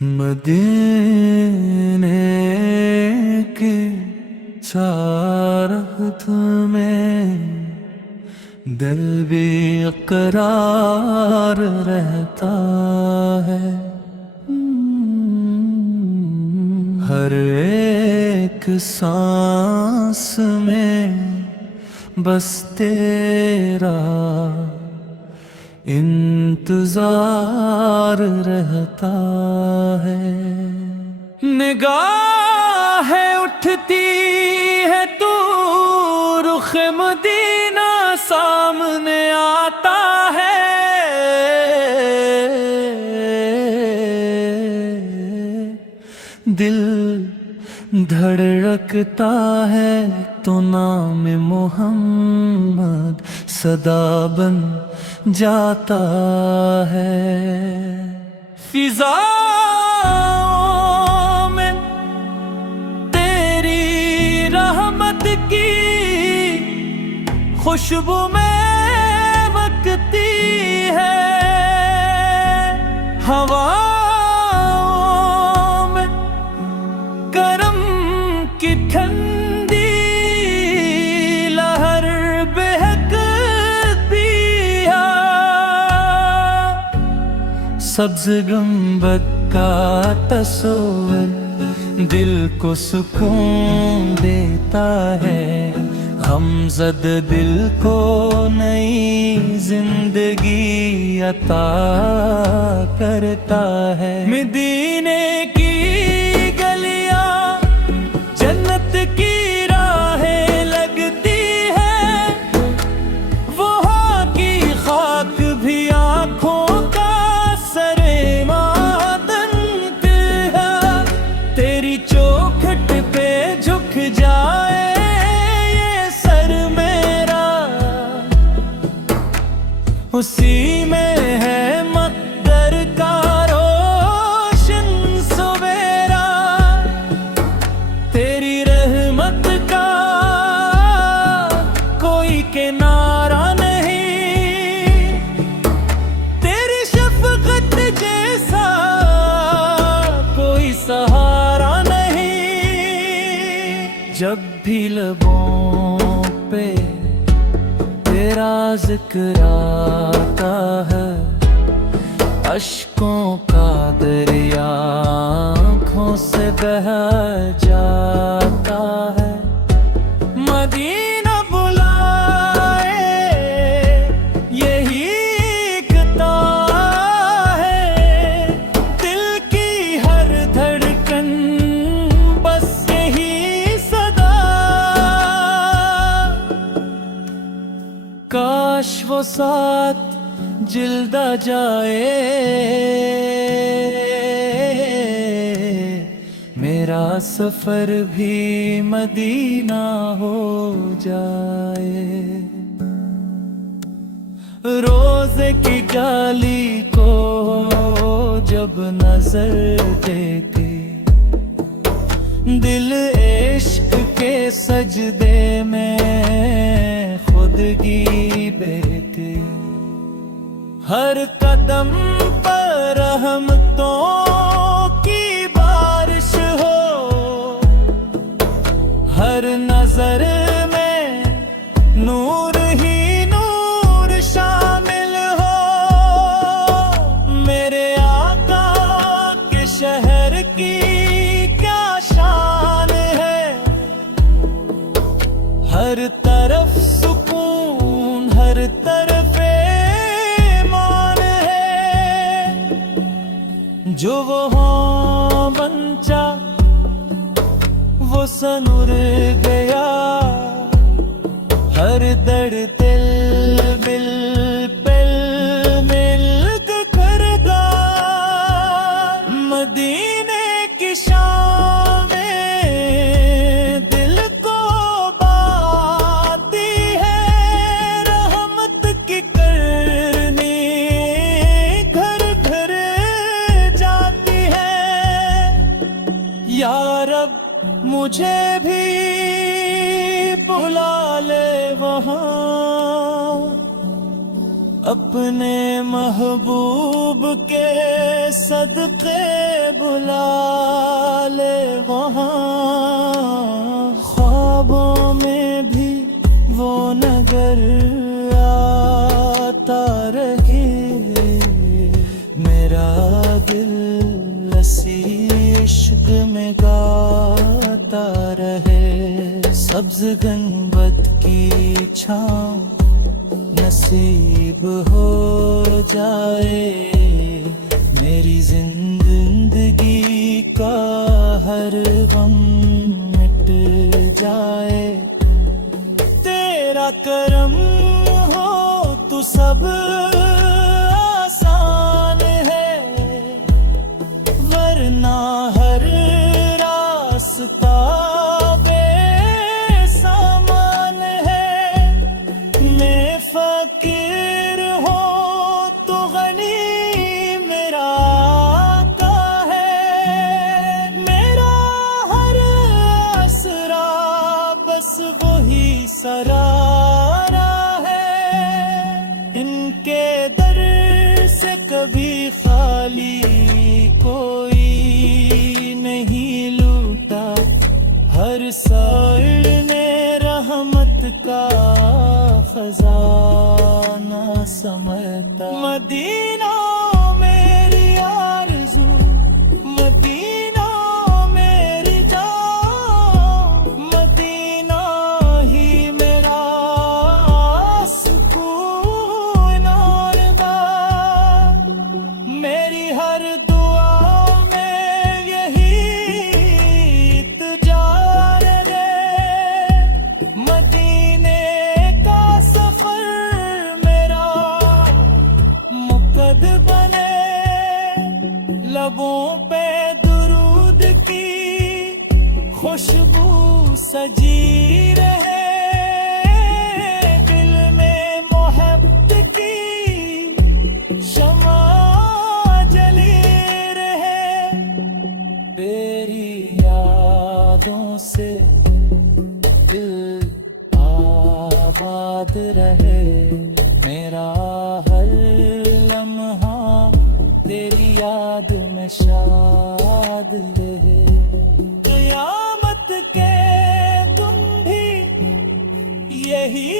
مدینے کے چارخت میں دل بھی اقرار رہتا ہے، ہر ایک سانس میں بس تیرا انتظار رہتا ہے۔ نگاہیں اٹھتی ہے تو رخ مدینہ سامنے آتا ہے، دل دھڑکتا ہے تو نام محمد صدا بن جاتا ہے۔ فضاؤں میں تیری رحمت کی خوشبو میں مکتی ہے، ہواؤں میں کرم کی ٹھنڈی لہر بہکتی ہے، سبز گنبد کا تصور دل کو سکون دیتا ہے، غمزدہ دل کو نئی زندگی عطا کرتا ہے۔ مدینے کی گلیاں جنت کی راہیں لگتی ہے، وہاں کی خاک بھی آنکھوں کا سرے معدن ہے، تیری چوکھٹ پہ جھک جائے اسی میں ہے مقدر کا روشن سویرا، تیری رحمت کا کوئی کنارہ نہیں، تیری شفقت جیسا کوئی سہارا نہیں، جب بھی لبوں پہ تیرا ذکر آتا ہے، اشکوں کا دریا آنکھوں سے بہہ جاتا ہے۔ مدینہ بلائے یہی اکتا ہے، دل کی ہر دھڑکن بس یہی صدا، کاش وہ ساتھ جلدا جائے، میرا سفر بھی مدینہ ہو جائے۔ روزے کی جالی کو جب نظر دیتی، دل عشق کے سجدے میں خودگی بیتی، ہر قدم پر رحمتوں کی بارش ہو، ہر نظر میں نور ہی نور شامل ہو، میرے آقا کے شہر کی کیا شان ہے، ہر طرف سکون، ہر طرف ایمان ہے، جو وہاں بنچا وہ سنور گیا، ہر در دل بل پل ملک کردا، مدینے کی شام مجھے بھی بلا لے وہاں، اپنے محبوب کے صدقے بلا لے وہاں، خوابوں میں بھی وہ نظر آتا رہے، میرا دل اسی عشق میں گاتا رہے، سبز گنبد کی چھاؤں نصیب ہو جائے، میری زندگی کا ہر غم مٹ جائے، تیرا کرم ہو تو سب آسان ہے، ورنہ ہر راستہ بے سامان ہے، میں فقیر ہوں تو غنی میرا آقا ہے، میرا ہر آسرا بس وہی سرارا ہے، ان کے در سے کبھی خالی کوئی نہیں لوٹا، ہر سائل نے رحمت کا خزانہ سمیتا، مدینہ میری آرزو، مدینہ میری جان، مدینہ ہی میرا سکون اور بات، میری ہر دعا میں یہی تجار دے، مدینے کا سفر میرا مقد بنے، لبوں پہ درود کی خوشبو سجی رہے، دل میں محبت کی شمع جلی رہے، تیری یادوں سے دل آباد رہے، میرا ہر لمحہ تیری یاد میں شاد رہے، قیامت کے تم بھی یہی